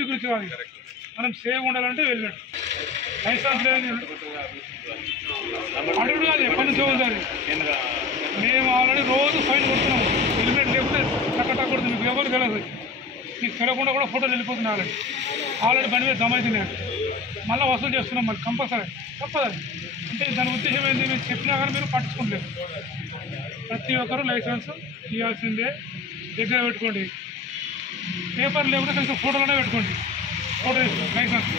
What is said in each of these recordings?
Public గురించి కాదు, మనం సేవ్ ఉండాలంటే హెల్మెట్. లైసెన్స్ లేదు అడుగుడు కాదు, ఎప్పటి నుంచో ఉంది అది. మేము ఆల్రెడీ రోజు ఫైన్ కొడుతున్నాము. హెల్మెట్ లేకపోతే టక్కటా కొడుతుంది. మీకు ఎవరు తెలియదు, మీకు తెలియకుండా కూడా ఫోటోలు వెళ్ళిపోతున్నాయి. ఆల్రెడీ బండి మీద జమ అవుతున్నాయి. మళ్ళీ వసూలు చేస్తున్నాం. మళ్ళీ కంపల్సరీ తప్పదు. అంటే దాని ఉద్దేశం ఏంటి, మీరు చెప్పినా కానీ మీరు పట్టించుకోలేదు. ప్రతి ఒక్కరూ లైసెన్స్ ఇవ్వాల్సిందే. దగ్గర పెట్టుకోండి. పేపర్ లేకుండా కనీసం ఫోటోలోనే పెట్టుకోండి. ఫోటో లైసెన్స్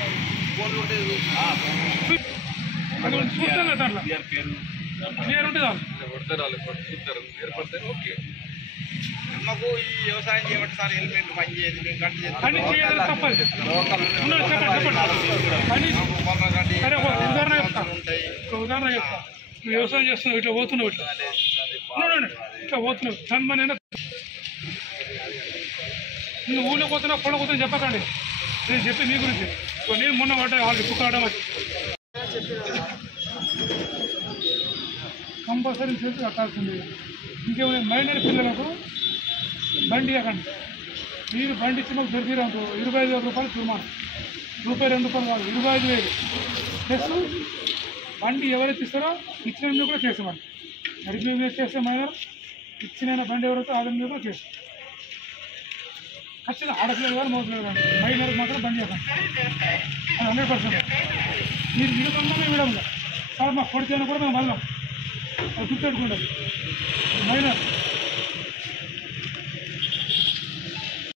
అది చూస్తాను దాంట్లో క్లియర్ ఉంటుంది. మాకు ఈ వ్యవసాయం చేయబట్టి సార్ హెల్మెట్ పని చేయదు, మేము గంట పని చేయాలి తప్పదు. చెప్పండి. సరే ఒక ఉదాహరణ చెప్తా. నువ్వు వ్యవసాయం చేస్తున్నావు, ఇట్లా పోతున్నావు, ఇట్లా పోతున్నావు జన్మనైనా నువ్వు ఊళ్ళో పోతున్నావు, పొలం పోతున్నా చెప్పకండి. నేను చెప్పి మీ గురించి నేను మొన్న పడ్డా వాళ్ళకి కుక్కడం కంపల్సరీ చేసి కట్టాల్సింది. ఇంకేమైనా మైనర్ పిల్లలకు బండి ఇవ్వకండి. మీరు బండి ఇచ్చి మాకు దొరికిరంతో 25,000 రూపాయలు జుర్మానా. రూపాయి 2 రూపాయలు కాదు, 25,000 ప్లస్ బండి ఎవరైతే ఇస్తారో ఇచ్చిన మీద కూడా కేసు. మరి నడిపి మీద చేస్తే మైనర్, ఇచ్చిన బండి ఎవరైతే ఆదాయం మీద కూడా కేసు. ఖచ్చితంగా ఆడపిల్లలు కానీ మోసలేదు కానీ మైనర్కి మాత్రం బండి చేయకండి. 100%. మీరు విడమన్నా మేము విడము సార్, మాకు కొడితే కూడా మేము వదలం. అది గుర్తెట్టుకుంటారు. మైనర్